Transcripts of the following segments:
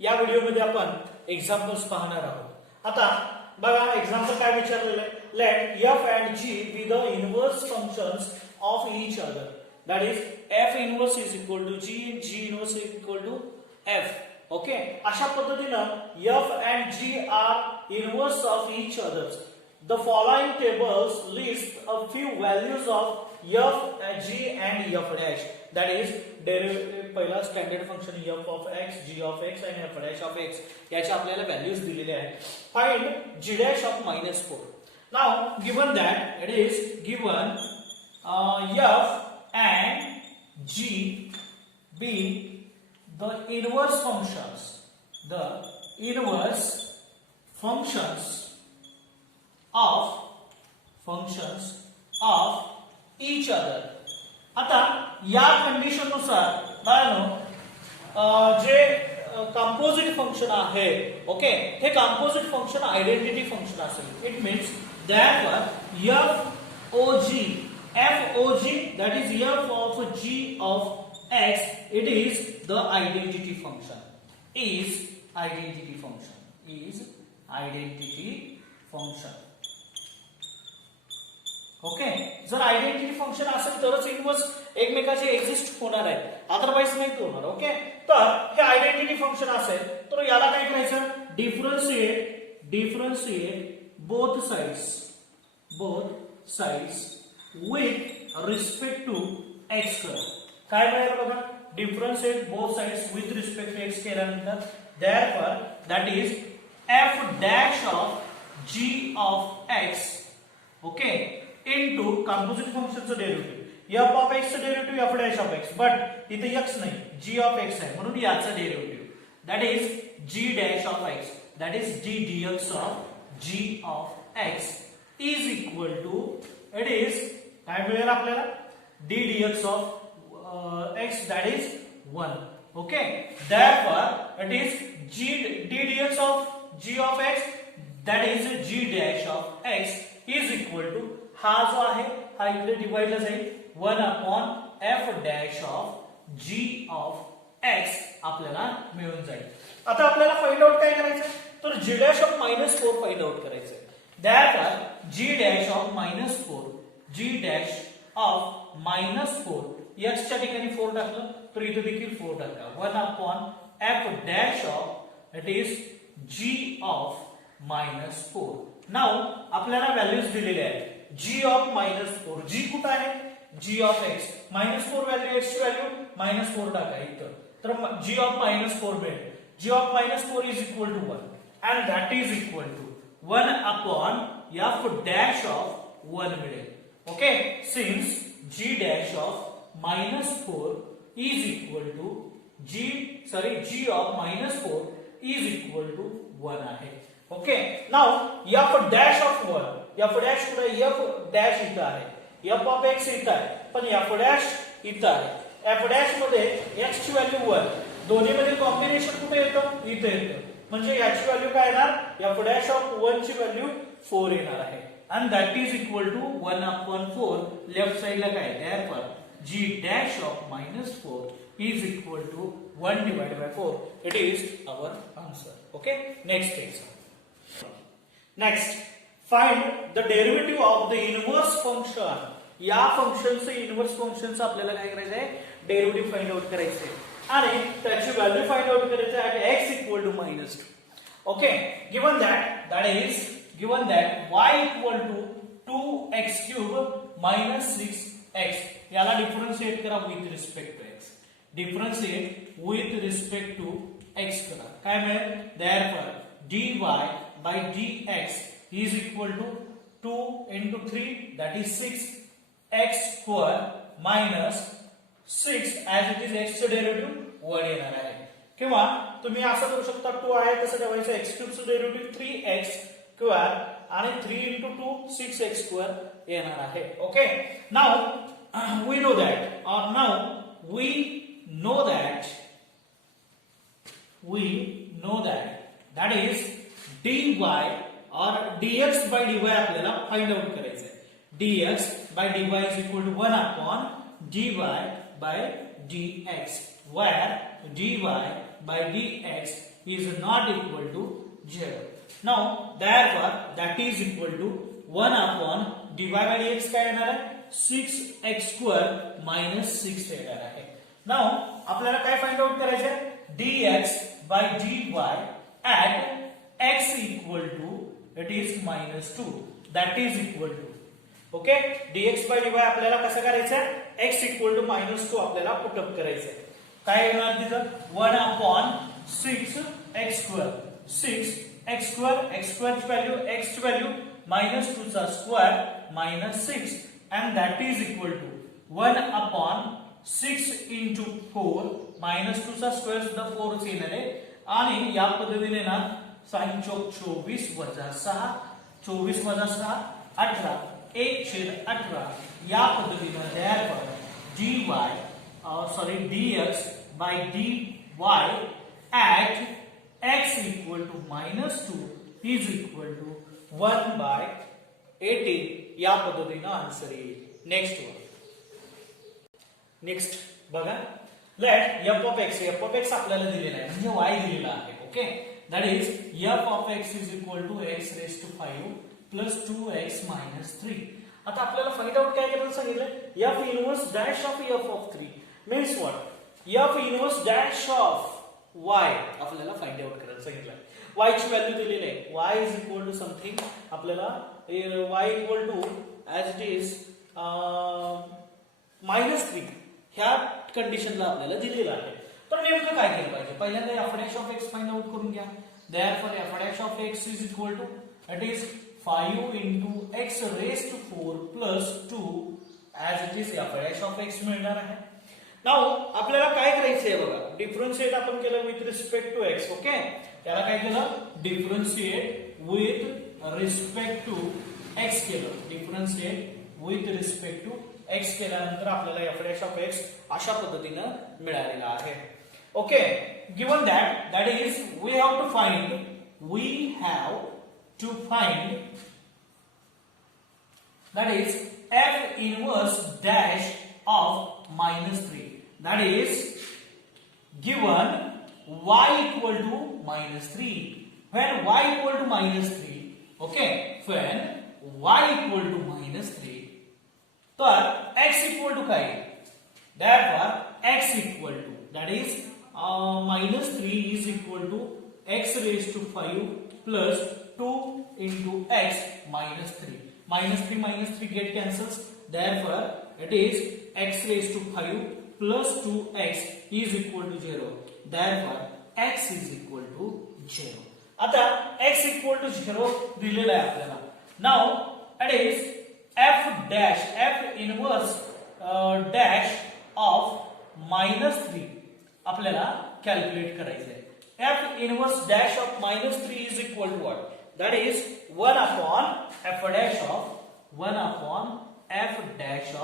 या व्हिडिओमध्ये आपण एक्झाम्पल्स पाहणार आहोत। आता बघा एक्झाम्पल काय विचारलेलं आहे, late f and g be the inverse functions of each other, that is f inverse is equal to g and g inverse is equal to f. Okay, अशा पद्धतीनं f and g are inverse of each other. The following tables list a few values of f, g and f dash, that is पहिला standard function f of x, g of x and f dash of x याचे आपल्याला values दिलेले आहेत. Find g dash of -4. Now given that it is given f and g be the inverse functions of each other. आता या condition नुसार जे composite function आहे, okay, हे कंपोजिट फंक्शन आयडेंटिटी फंक्शन असेल. It means that FOG that is f of g of x, it is the identity function. Okay, जर identity function असेल तरच इनवर्स एकमेकाचे एक्झिस्ट होणार आहे, अदरवाइज नाही होणार. ओके, तर हे आयडेंटिटी फंक्शन असेल तर याला काय करायचं, differentiate both sides with respect to x कर. काय मिळेल बघा, differentiate both sides with respect to x केल्यानंतर therefore that is f dash of g of x, okay, into composite functionचं डेरिव्हेटिव्ह f of x चं derivative f dash of x, but इथे x नाही g of x आहे म्हणून याचं derivative that is g dash of x, that is d dx of g of x is equal to, it is काय मिळेल आपल्याला, d dx of x, that is 1. Okay, therefore it is d dx of g of x, that is g dash of x is equal to, हा जो आहे हा इकडे डिवाइडला जाईल 1 upon f dash of g of x आपल्याला मिळून जाईल. आता आपल्याला फाइंड आउट काय करायचं, तर g dash of -4 find out करायचं. therefore g dash of -4 x च्या ठिकाणी 4 टाकलं तर इथे देखील 4 टाका. 1 upon f dash of, it is g of -4. Now आपल्याला व्हॅल्यूज दिलेले आहेत. g of -4, g कुठे आहे, g of x, -4 value, x ची व्हॅल्यू -4 टाका इथं, तर g of -4 मिळेल. g of -4 is equal to 1 and that is equal to 1 upon f dash of 1 मिळेल. Okay, since g dash of -4 is equal to g of -4 is equal to 1 आहे. Okay, now f dash of 1, f dash कुठे, f dash इथं आहे, f of x इथं आहे, पण f dash इथं आहे. f dash मध्ये x ची व्हॅल्यू 1, दोन्ही मध्ये कॉम्बिनेशन कुठे येतं, इथे येतं, म्हणजे याची व्हॅल्यू काय येणार, f dash of 1 ची व्हॅल्यू 4 येणार आहे. and that is equal to 1 upon 4, left साइडला काय, therefore g dash of -4 is equal to 1 divided by 4. It is our answer. Okay, next example. Next, find the derivative of the inverse function. या फंक्शनचं inverse फंक्शनचं आपल्याला काय करायचं आहे, derivative find out करायचं आहे आणि त्याची व्हॅल्यू फाइंड आउट करायची आहे at x equal to -2. Okay, given that y equal to 2x cube minus 6x, याला डिफरन्शिएट करा with respect to x, differentiate with respect to x करा, काय मिळेल, therefore dy by dx is equal to 2 into 3, that is 6x square minus 6 as it is x चे derivative 1 येणार आहे. किंवा तुम्ही असं करू शकता, 2 आहे कसं ठेवायचं, x क्यूब चं डेरिव्हेटिव्ह 3x स्क्वेअर आणि 3 into 2 6x स्क्वेअर येणार आहे. Okay, now we know that that is dy or dx by dy आपल्याला फाइंड आउट करायचं आहे. dx by dy is equal to 1 upon dy by dx, where dy by dx is not equal to 0. Now therefore that is equal to 1 upon dy by dx काय येणार आहे 6x square minus 6 येणार आहे. Now आपल्याला काय find out करायचं आहे dx by dy at x equal to it is minus 2 that is equal to okay dx by dy आपल्याला कसं करायचं आहे x equal to minus 2 आपल्याला पुट अप करायचं आहे. काय येणार तिथं 1 upon 6x square 6x square ची व्हॅल्यू x ची व्हॅल्यू minus 2 चा square minus 6 and that is equal to 1 upon 6 into 4 minus 2 चा स्क्वेअर सुद्धा 4 च येणार आहे आणि या पद्धतीने ना sin चौक 24 वजा 6 24 वजा 6 18 1/18 या पद्धतीने therefore dx by dy at x equal to minus 2 is equal to 1 by 18 या पद्धतीने आन्सर येईल. नेक्स्ट बघा लेट f of x आपल्याला दिलेला आहे म्हणजे y दिलेला आहे. Okay that is f of x is equal to x raised to 5 plus 2x minus 3. आता आपल्याला फाइंड आउट काय करायला सांगितलं f inverse dash of f of 3 means what f inverse dash of y आपल्याला find out करायला सांगितलं. y ची value दिलेली आहे y is equal to something आपल्याला y equal to as it is -3 ह्या कंडिशनला आपल्याला दिलेला आहे. तर नेमकं काय केलं पाहिजे पहिल्यांदा f dash of x find out करून घ्या. therefore f dash of x is equal to it is 5 into x raised to 4 plus 2 as it is f dash of x मिळणार आहे. नाउ आपल्याला काय करायचंय बघा डिफरन्शिएट आपण केलं with respect to x. Okay त्याला काय केलं differentiate with respect to x केलं differentiate with respect to x केल्यानंतर आपल्याला f dash of x अशा पद्धतीने मिळालेला आहे. Okay given that is we have to find that is f inverse dash of minus 3 that is given y equal to minus 3 when y equal to minus 3 okay when y equal to minus 3 तर x equal to काय therefore x equal to that is minus 3 is equal to x raised to 5 plus 2 into x minus 3 minus 3 get cancels therefore it is x raised to 5 plus 2x is equal to 0 therefore x is equal to 0. आता x equal to 0 दिलेला आहे आपल्याला. now it is f inverse dash of minus 3 आपल्याला calculate करायचं आहे. f inverse dash of minus 3 is equal to what that is 1 upon f dash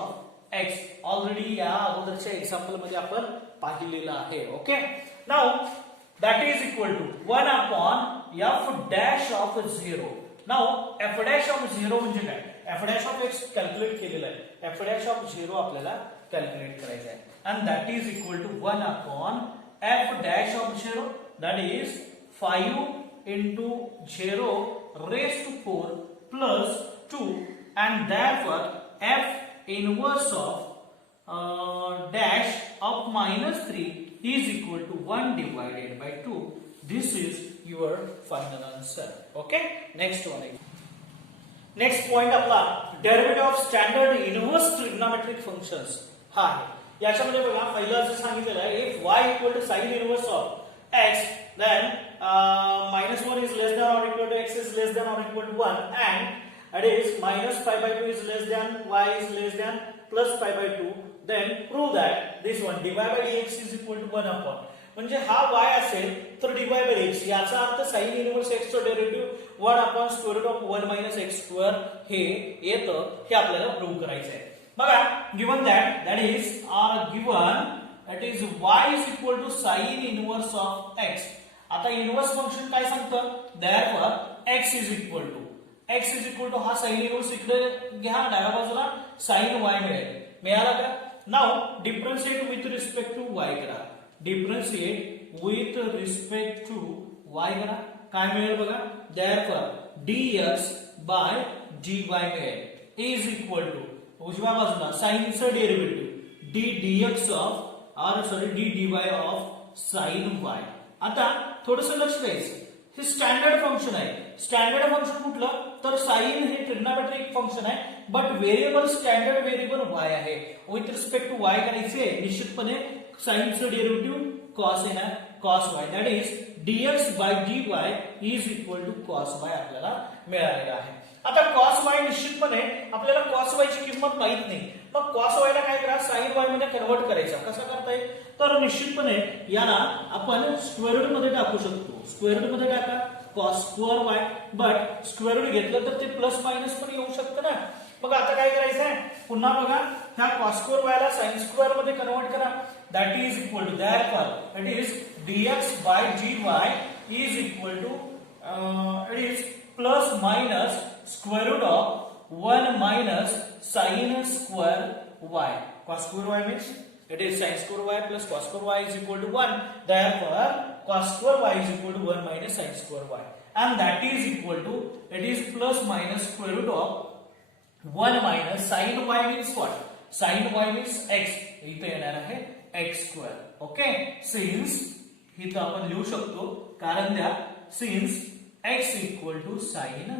of x already या अगोदरच्या example मध्ये आपण पाहिलेलं आहे. Okay now that is equal to 1 upon f dash of 0. Now f dash of 0 म्हणजे काय f dash of x calculate केलेला आहे f dash of 0 आपल्याला कॅल्क्युलेट करायचं आहे and that is equal to 1 upon f dash of 0 that is 5 into 0 raised to 4 plus 2 and therefore f inverse of dash of minus 3 is equal to 1 divided by 2. This is your final answer. Okay, next one. Next point आपला derivative of standard inverse trigonometric functions हा आहे. याच्यामध्ये बघा पहिलं असं सांगितलेलं आहे if y equal to sin inverse of x then minus 1 is less than or equal to x is less than or equal to 1 and it is minus pi by 2 is less than y is less than plus pi by 2 then prove that this one dy by dx is equal to 1 upon म्हणजे हा y असेल तर dy by dx याचा अर्थ sin inverse x चा derivative 1 upon square root of 1 minus x square हे येतं हे आपल्याला प्रूव्ह करायचं आहे. बघा given that is given that is y is equal to sin inverse of x. आता इनवर्स फंक्शन काय सांगतं therefore x is equal to हा sin inverse इकडे घ्या डाव्या बाजूला sin y मिळाला का. Now differentiate with respect to y करा differentiate with respect to y करा, काय मिळेल बघा, therefore dx बाय dy मिळेल इज इक्वल टू उजव्या बाजूला साइनचं derivative d dx d dy of sine y. आता थोडंसं लक्ष द्यायचं, हे स्टँडर्ड फंक्शन आहे. स्टँडर्ड फंक्शन कुठलं तर साइन हे ट्रिग्नोमेट्रिक फंक्शन आहे, but variable standard variable y आहे. विथ रिस्पेक्ट टू y करायचे निश्चितपणे साइनचं डेरिव्हेटिव्ह cos येणार, cos y, that is dx by dy is equal to cos y आपल्याला मिळालेला आहे. आता cos y निश्चितपणे आपल्याला cos y ची किंमत माहित नाही, मग cos y ला काय करा, sin y मध्ये कन्वर्ट करायचा. कसं करता येईल तर निश्चितपणे याला आपण स्क्वेअर रूट मध्ये टाकू शकतो. स्क्वेअर रूट मध्ये टाका cos square y, but square root घेतलं तर ते प्लस मायनस पण येऊ शकतं ना. मग आता काय करायचं आहे, पुन्हा बघा ह्या cos स्क्वेअर y ला sin स्क्वेअर मध्ये कन्वर्ट करा. That is equal to therefore it is dx by dy is equal to it is plus minus square root of 1 minus sin square y. cos square y means it is sin square y plus cos square y is equal to 1. Therefore cos square y is equal to 1 minus sin square y, and that is equal to, it is plus minus square root of 1 minus sin y means what, sin y means x, इथे येणार आहे x square. Okay, since इथं आपण लिहू शकतो कारण द्या since x equal to sin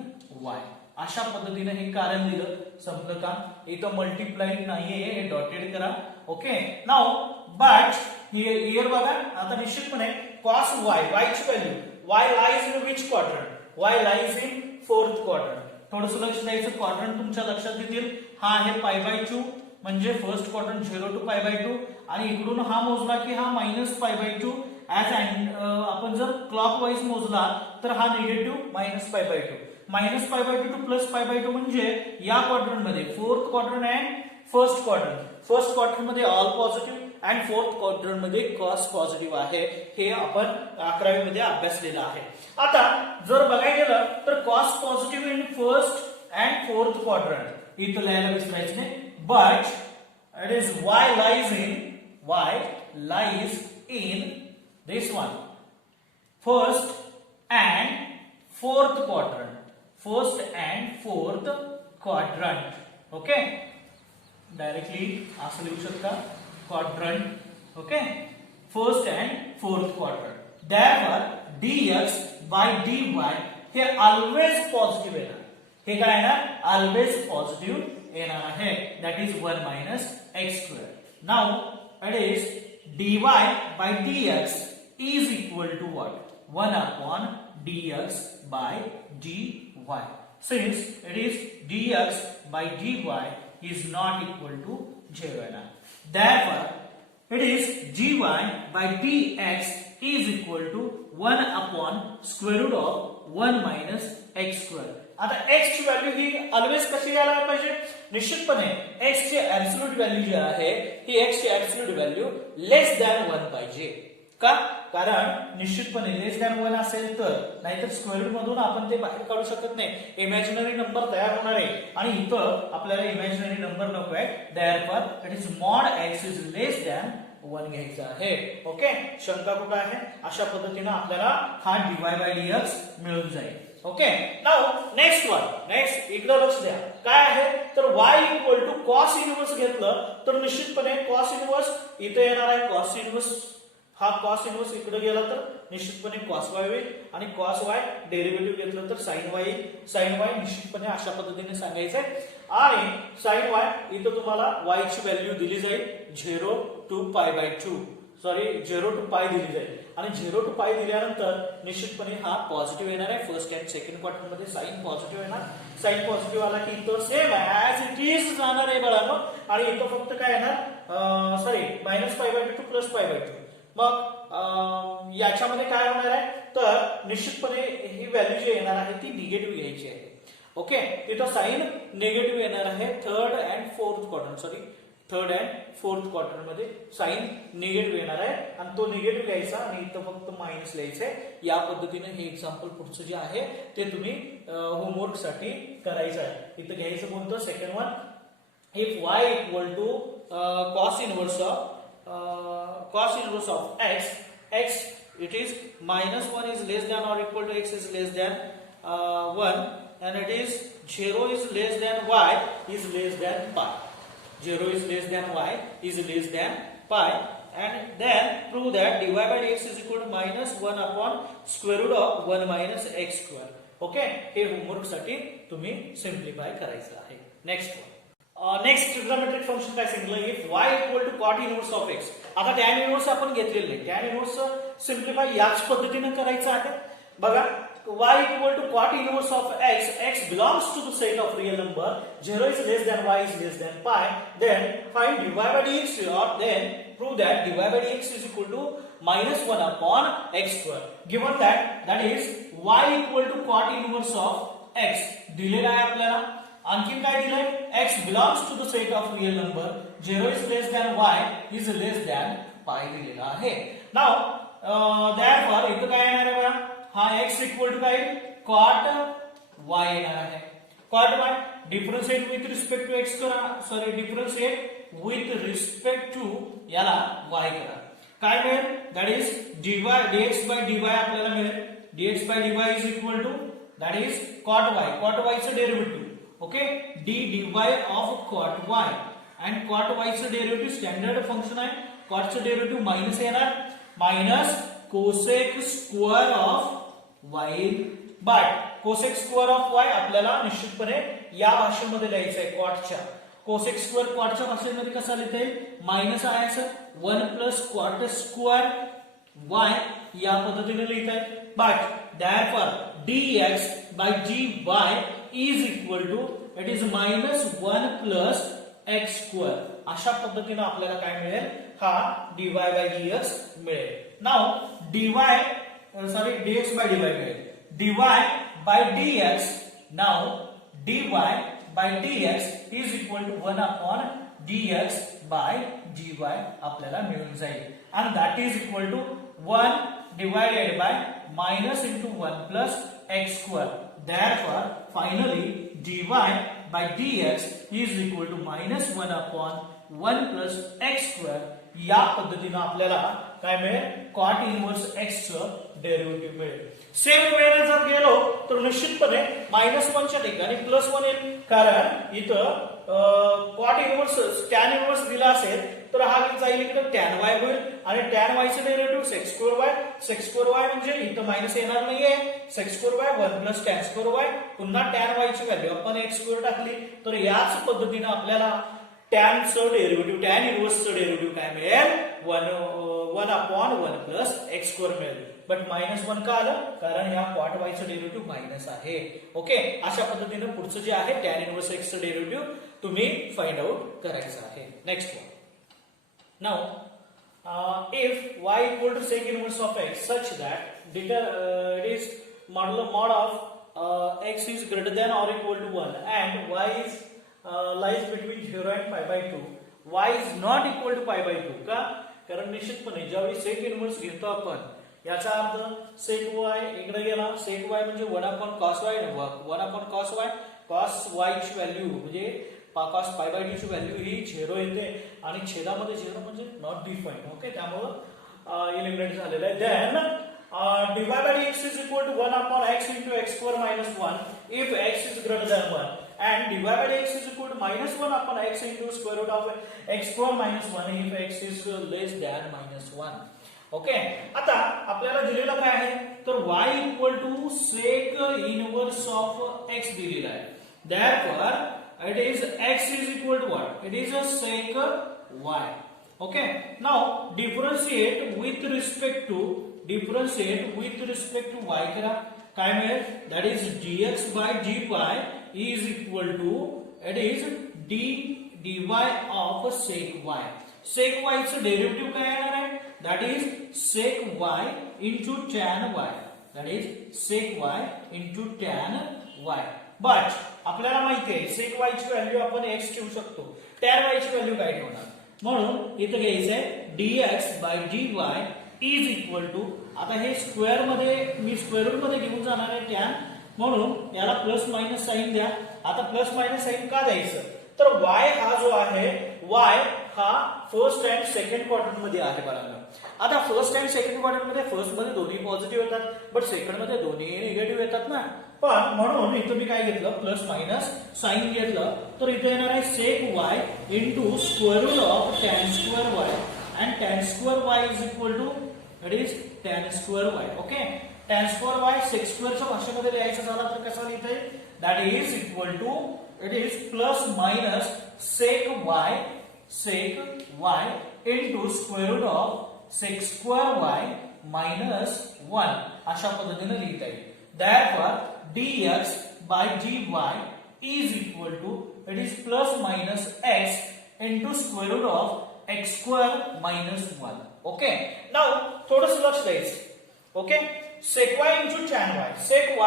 y. अशा पद्धतीने हे कारण दिलं, संपलं का. इथं मल्टिप्लाइड नाहीये, हे डॉटेड करा. ओके, नाउ बट हियर बघा, आता निश्चितपणे cos y, y ची value, y lies in which quadrant, y lies in fourth quadrant. थोडंसं लक्ष द्यायचं, क्वाड्रंट तुमच्या लक्षात येतील. हा आहे पाय बाय 2 म्हणजे first quadrant 0 to pi by 2, आणि इकडून हा मोजला की हा मायनस पाय बाय 2. ऍज आपण जर क्लॉकवाईज मोजला तर हा negative minus pi by 2, minus pi by 2 to plus pi by 2 म्हणजे या क्वाड्रंट मध्ये fourth quadrant and first quadrant. First quadrant मध्ये all positive and fourth quadrant मध्ये कॉस पॉझिटिव्ह आहे. हे आपण 11वी मध्ये अभ्यासलेलं आहे. आता जर बघायला गेलं तर cos positive in first and fourth quadrant इथं लिहायला विसरायचं नाही, but it is y lies in this one first and fourth quadrant, first and fourth quadrant. Okay, directly असं लिहू शकता quadrant. Okay, first and fourth quadrant. therefore dx by dy हे always positive येणार. हे काय येणार, ऑलवेज पॉझिटिव्ह येणार आहे. That is 1 minus x square. Now it is dy by dx is equal to what, 1 upon dx by dy. Since it is dx by dy is not equal to 0. Therefore it is dy by dx is equal to 1 upon square root of 1 minus x square. आता x ची value ही always कशी यायला पाहिजे, निश्चितपणे x ची absolute value जी आहे ही x ची absolute value लेस than 1 पाहिजे. का, कारण निश्चितपणे लेस दॅन 1 असेल तर, नाहीतर स्क्वेअर रूट मधून आपण ते बाहेर काढू शकत नाही, इमॅजिनरी नंबर तयार होणार आहे. आणि इथं आपल्याला इमॅजिनरी नंबर नको आहे. therefore it is mod x is less than 1 घ्यायचं आहे. ओके, शंका कुठे आहे, अशा पद्धतीने आपल्याला हा dy बाय dx मिळून जाईल. Okay, now next one, next इकडे लक्ष द्या. काय आहे तर y equal to cos inverse घेतलं तर निश्चितपणे cos इनवर्स इथे येणार आहे. cos इनवर्स, हा cos इनवर्स इकडे गेला तर निश्चितपणे cos y होईल, आणि cos y डेरिव्हेटिव्ह घेतलं तर sin y येईल. sin y निश्चितपणे अशा पद्धतीने सांगायचं आहे. आणि sin y इथं तुम्हाला y ची व्हॅल्यू दिली जाईल 0 to pi by 2, sorry 0 to पाय दिली जाईल. आणि 0 टू पाय दिल्यानंतर निश्चितपणे हा पॉझिटिव्ह येणार आहे. फर्स्ट अँड सेकंड क्वार्टर मध्ये साइन पॉझिटिव्ह येणार. साइन पॉझिटिव्ह आला की इथं सेम ऍज इट इज जाणार आहे बाळांनो, आणि इथं फक्त काय येणार, sorry minus pi by 2 to plus pi by 2. मग याच्यामध्ये काय होणार आहे तर निश्चितपणे ही व्हॅल्यू जी येणार आहे ती निगेटिव्ह घ्यायची आहे. ओके, इथं साइन निगेटिव्ह येणार आहे third and fourth quadrant, sorry third and fourth quarter मध्ये साइन निगेटिव्ह येणार आहे, आणि तो निगेटिव्ह घ्यायचा आणि इथं फक्त मायनस लिहायचंय. या पद्धतीने हे एक्झाम्पल पुढचं जे आहे ते तुम्ही होमवर्क साठी करायचं आहे. इथं घ्यायचं कोणतं, second one, if y equal to cos inverse of x it is minus 1 is less than or equal to x is less than 1, and it is 0 is less than y is less than pi. 0 is less than y is less than pi, and then prove that dy by dx is equal to minus 1 upon square root of 1 minus x square. Okay, हे homework साठी तुम्ही simplify करायचं आहे. Next one, next trigonometric function काय सांगितलं, if y equal to cot inverse of x. आता tan inverse आपण घेतलेलं नाही, टॅन इनवर्स सिम्प्लिफाय याच पद्धतीने करायचं आहे. बघा, y equal to cot inverse of x, x belongs to the set of real number, 0 is less than y is less than pi, then find dy by dx, or then prove that dy by dx is equal to minus 1 upon x square. Given that is y equal to cot inverse of x दिलेला आहे आपल्याला. आणखी काय दिलंय, x belongs to the set of real number, 0 is less than y is less than pi दिलेला आहे. Now therefore इथं काय येणार आहे बघा, हा x इक्वल टू काय, कॉट y येणार आहे. Cot y differentiate with respect to x करा, sorry differentiate with respect to याला y करा. काय मिळेल, that is dy dx by dy आपल्याला मिळेल. dx by dy is equal to that is cot y चं derivative. Okay, d dy of cot y, and cot y चं derivative standard function आहे. Cot चं derivative minus येणार, minus cosec square of y. But cosec square of y आपल्याला निश्चितपणे या भाषेमध्ये लिहायचं आहे, कॉटच्या. कोसेक स्क्वेअर कॉटच्या भाषेमध्ये कसा लिहिता येईल, मायनस आहे sir 1 plus cot square y या पद्धतीने लिहिता येईल. But therefore dx by dy is equal to, it is minus 1 plus x square. अशा पद्धतीने आपल्याला काय मिळेल, हा dy by dx मिळेल. नाउ dx by dy मिळेल. dy by dx, now dy by dx is equal to 1 upon dx by dy आपल्याला मिळून जाईल, and that is equal to 1 divided by minus into 1 plus x square. Therefore finally dy by dx is equal to minus 1 upon 1 plus x square. या पद्धतीने आपल्याला काय मिळेल, cot inverse x चं derivative मिळेल. सेम वेळेला जर गेलो तर निश्चितपणे -1 च्या ठिकाणी +1 येईल, कारण इथं कॉट इनवर्स टॅन इनवर्स दिला असेल तर हा जाईल इकडे टॅन y होईल, आणि टॅन y चे डेरिव्हेटिव्ह sec square y म्हणजे इथं मायनस येणार नाहीये. sec square y 1 plus tan square y, पुन्हा टॅन y ची व्हॅल्यू आपण x स्क्वेअर टाकली, तर याच पद्धतीने आपल्याला टॅन चं डेरिव्हेटिव्ह, टॅन इनवर्स चं डेरिव्हेटिव्ह काय मिळेल, 1 upon 1 plus x square मिळेल. बट -1 का आलं, कारण या कॉट y चं डेरिव्हेटिव्ह मायनस आहे. ओके, अशा पद्धतीने पुढचं जे आहे टॅन इनवर्स x चं डेरिव्हेटिव्ह तुम्ही फाइंड आउट करायचं आहे. Next one, now if y equal to sec inverse of x such that it is mod of x is greater than or equal to 1 and y is lies between 0 and pi by 2, y is not equal to pi by 2. का, कारण निश्चितपणे ज्यावेळी sec inverse घेतो आपण, याचा अर्थ सेक y इकडे गेला, सेक y म्हणजे 1 upon cos y, 1 upon cos y, cos y ची व्हॅल्यू म्हणजे cos pi by 2 ची व्हॅल्यू ही 0 येते, आणि छेदामध्ये 0 म्हणजे नॉट डिफाइंड. ओके, त्यामुळे एलिमिनेट झालेलं आहे. Then dy by dx is equal to 1 upon x into x square minus 1 if x is greater than 1, and dy by dx is equal to minus 1 upon x into square root of x square minus 1 if x is less than minus 1. Okay, आता आपल्याला दिलेलं काय आहे, तर y equal to sec inverse of x दिलेला आहे. Therefore it is x is equal to what, it is a sec y. Okay, now differentiate with respect to y करा, काय मिळेल, that is dx by dy is equal to, it is dy of sec y. sec y चं derivative काय येणार आहे, that is sec y into tan y, that is sec y into tan y. But आपल्याला माहिती आहे sec y ची value आपण x ठेवू शकतो, tan y ची व्हॅल्यू काय ठेवणार, म्हणून इथं घ्यायचंय dx by dy is equal to, आता हे स्क्वेअर मध्ये मी स्क्वेअर रूट मध्ये घेऊन जाणार आहे टॅन, म्हणून याला प्लस मायनस साइन द्या. आता प्लस मायनस साइन का द्यायचं, तर y हा जो आहे, y हा फर्स्ट अँड सेकंड क्वाड्रंट मध्ये आहे बाळांनो. आता फर्स्ट अँड सेकंड क्वाड्रंट मध्ये फर्स्ट मध्ये दोन्ही पॉझिटिव्ह येतात बट सेकंड मध्ये दोन्ही निगेटिव्ह येतात ना. पण म्हणून इथं मी काय घेतलं प्लस मायनस साइन घेतलं तर इथे येणार आहे sec y into square root of tan square y and tan square y is equal to that is tan square y. Okay, tan square y sec square च्या भाषेमध्ये लिहायचं झालं तर कसं लिहिता येईल? that is equal to it is plus minus sec y into square root of sec square y minus 1 अशा पद्धतीने लिहिता येईल. therefore dx by dy is equal to it is plus minus x into square root of x square minus 1. okay, now थोडंसं लक्ष द्यायचं. Okay, sec y into tan y, sec y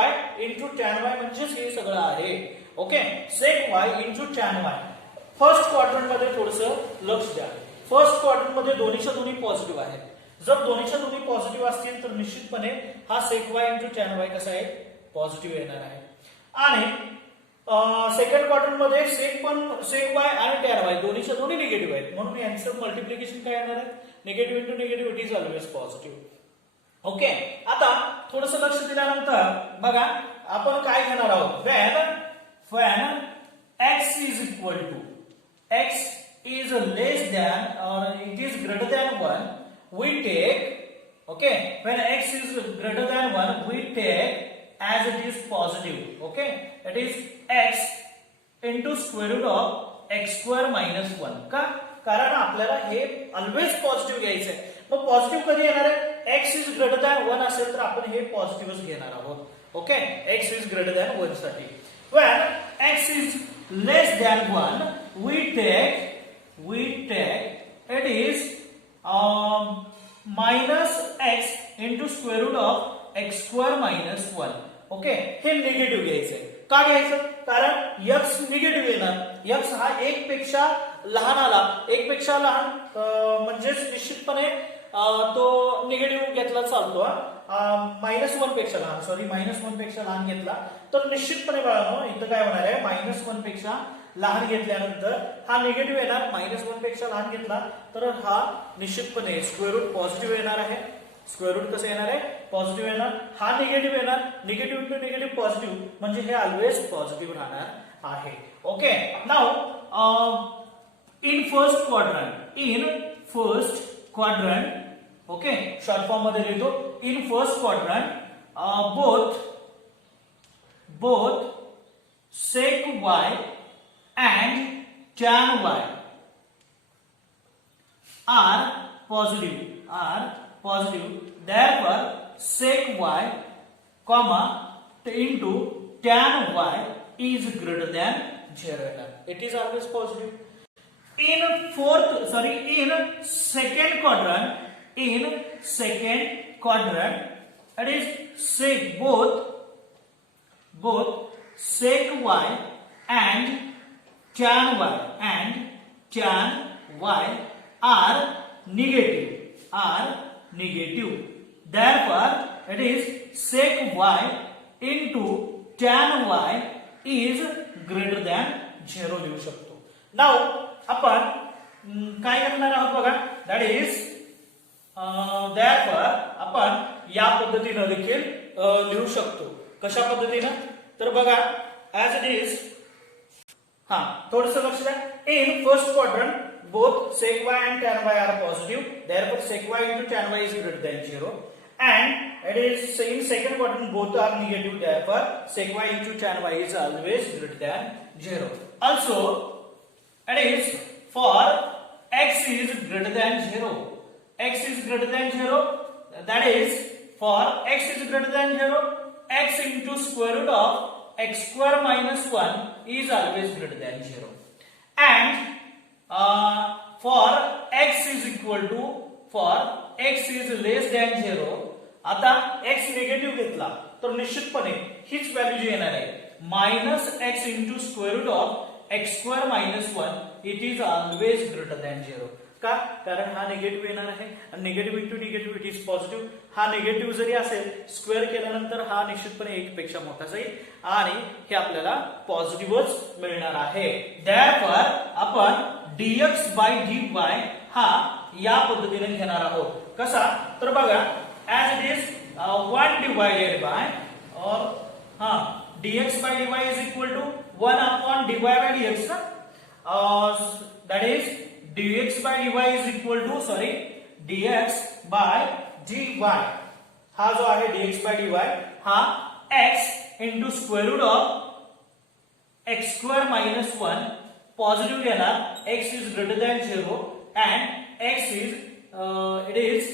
into tan y म्हणजेच हे सगळं आहे. Okay, sec y into tan y first quadrant मध्ये थोडंसं लक्ष द्या. फर्स्ट क्वाड्रंट मध्ये दोन्हीच्या दोन्ही पॉझिटिव्ह आहेत. जर दोन्हीच्या दोन्ही पॉझिटिव्ह असतील तर निश्चितपणे हा sec y into tan y कसा आहे? पॉझिटिव्ह येणार आहे. आणि सेकंड क्वाड्रंट मध्ये sec y आणि tan y दोन्हीच्या दोन्ही निगेटिव्ह आहेत म्हणून यांचं मल्टिप्लिकेशन काय येणार आहे? Negative into negative it is always positive. Okay, आता थोडंसं लक्ष दिल्यानंतर बघा आपण काय घेणार आहोत. when x is equal to x is less than or it is greater than 1 we take, okay, when x is greater than 1 we take as it is positive. okay, it is x into square root of x square minus 1. का? कारण आपल्याला हे always positive घ्यायचं आहे. मग positive कधी येणार आहे? x is greater than 1 असेल तर आपण हे पॉझिटिव्हच घेणार आहोत. Okay, x is greater than 1 साठी. when x is less than 1 we take it is minus x into square root of x square minus 1. Okay, हे निगेटिव्ह घ्यायचंय. का घ्यायचं? कारण x निगेटिव्ह येणार. x हा 1 पेक्षा लहान आला, 1 पेक्षा लहान म्हणजेच निश्चितपणे तो निगेटिव्ह घेतला चालतो. -1 पेक्षा लहान, सॉरी -1 पेक्षा लहान घेतला तर निश्चितपणे बाळांनो इथं काय होणार आहे? -1 पेक्षा लहान घेतल्यानंतर हा निगेटिव्ह येणार. -1 पेक्षा लहान घेतला तर हा निश्चितपणे स्क्वेअर रूट पॉझिटिव्ह येणार आहे. स्क्वेअर रूट कसं येणार आहे? पॉझिटिव्ह येणार. हा निगेटिव्ह येणार. निगेटिव्ह टू निगेटिव्ह पॉझिटिव्ह म्हणजे हे ऑलवेज पॉझिटिव्ह राहणार आहे. Okay, now in first quadrant okay, short form मध्ये लिहितो. In first quadrant both sec y and tan y are positive. Therefore sec y comma into tan y is greater than 0. It is always positive. In second quadrant it is sec both sec y and tan y are negative. Therefore it is sec y into tan y is greater than 0 लिहू शकतो. Now आपण काय करणार आहोत बघा. That is therefore आपण या पद्धतीने देखील लिहू शकतो. कशा पद्धतीने? तर बघा ऍज इट इज. थोडंसं लक्ष द्या. In first quadrant both sec y and tan y are positive. Therefore sec y into tan y is greater than 0. And it is in second quadrant both are negative. Therefore sec y into tan y is always greater than 0. Also it is for x is greater than 0. X is greater than 0. That is for x is greater than 0. X into square root of x square minus 1 is always greater than 0. And for x is less than 0. आता x negative घेतला तर निश्चितपणे हीच value जी येणार आहे -x into square root of x square minus 1 it is always greater than 0. का? कारण हा निगेटिव्ह येणार आहे आणि negative into negative it is positive. हा निगेटिव्ह जरी असेल स्क्वेअर केल्यानंतर हा निश्चितपणे 1 पेक्षा मोठा जाईल आणि हे आपल्याला पॉझिटिव्हच मिळणार आहे. Therefore आपण dx by dy हा या पद्धतीने घेणार आहोत. कसा? तर बघा as it is 1 divided by or dx by dy is equal to 1 upon dy by dx. That is dx by dy is equal to dx by dy हा जो आहे dx by dy हा x into square root of x square minus 1 positive घेणार. x is greater than 0 and x is it is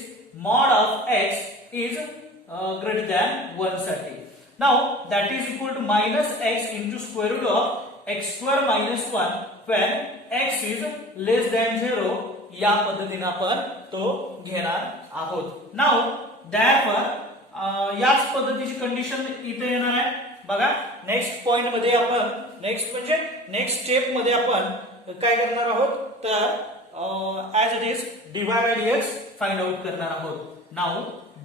mod of x is greater than 1 साठी. Now that is equal to minus x into square root of x square minus 1 when x is less than 0. या पद्धतीने आपण तो घेणार आहोत. Now therefore याच पद्धतीची condition इथे येणार आहे. बघा नेक्स्ट पॉइंट मध्ये आपण नेक्स्ट स्टेप मध्ये आपण काय करणार आहोत तर as it is dy by dx find out करणार आहोत. Now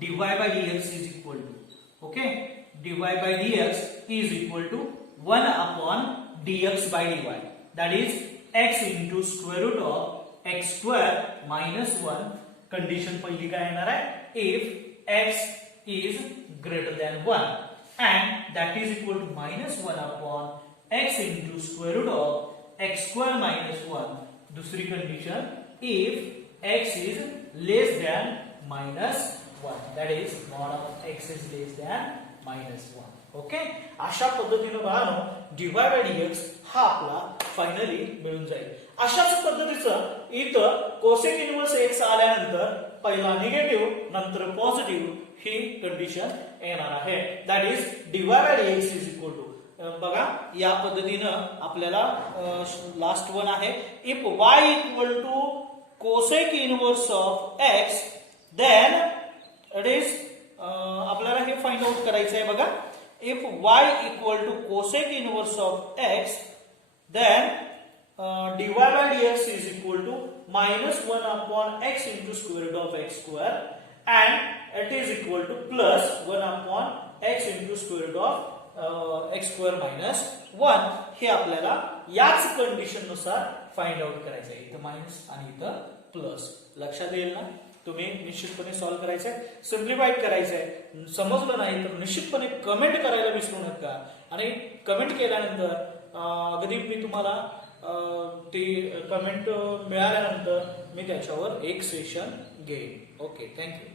dy by dx is equal to dy by dx is equal to 1 upon dx by dy. That is x into square root of x square minus 1. Condition पहिली काय येणार आहे if x is greater than 1 and that is equal to minus 1 upon x into square root of x square minus 1. दूसरी condition if x is less than minus 1. That is mod of x is less than minus 1. Okay, अशा पद्धतीने बाळांनो dy by dx हा आपला finally मिळून जाईल. अशाच पद्धतीचं इथं कोसेक इन्व्हर्स x आल्यानंतर पहिला निगेटिव्ह नंतर पॉझिटिव्ह ही कंडिशन येणार आहे. That is dy by dx is equal to बघा या पद्धतीनं आपल्याला लास्ट वन आहे if y equal to cosec inverse of x then it is आपल्याला हे फाइंड आउट करायचं आहे. बघा if y equal to cosec inverse of x then dy by dx is equal to minus 1 upon x into square root of x square and it is equal to plus 1 upon x into square root of x square minus 1. हे आपल्याला याच condition नुसार find out करायचं आहे. इथं minus आणि इथं plus. लक्षात येईल ना? तुम्ही निश्चितपणे सॉल्व्ह करायचंय, सिम्प्लिफाईड करायचंय. समजलं नाही तर निश्चितपणे कमेंट करायला विसरू नका आणि कमेंट केल्यानंतर अगदी मी तुम्हाला ती कमेंट मिळाल्यानंतर मी त्याच्यावर एक सेशन घेईन. Okay, thank you.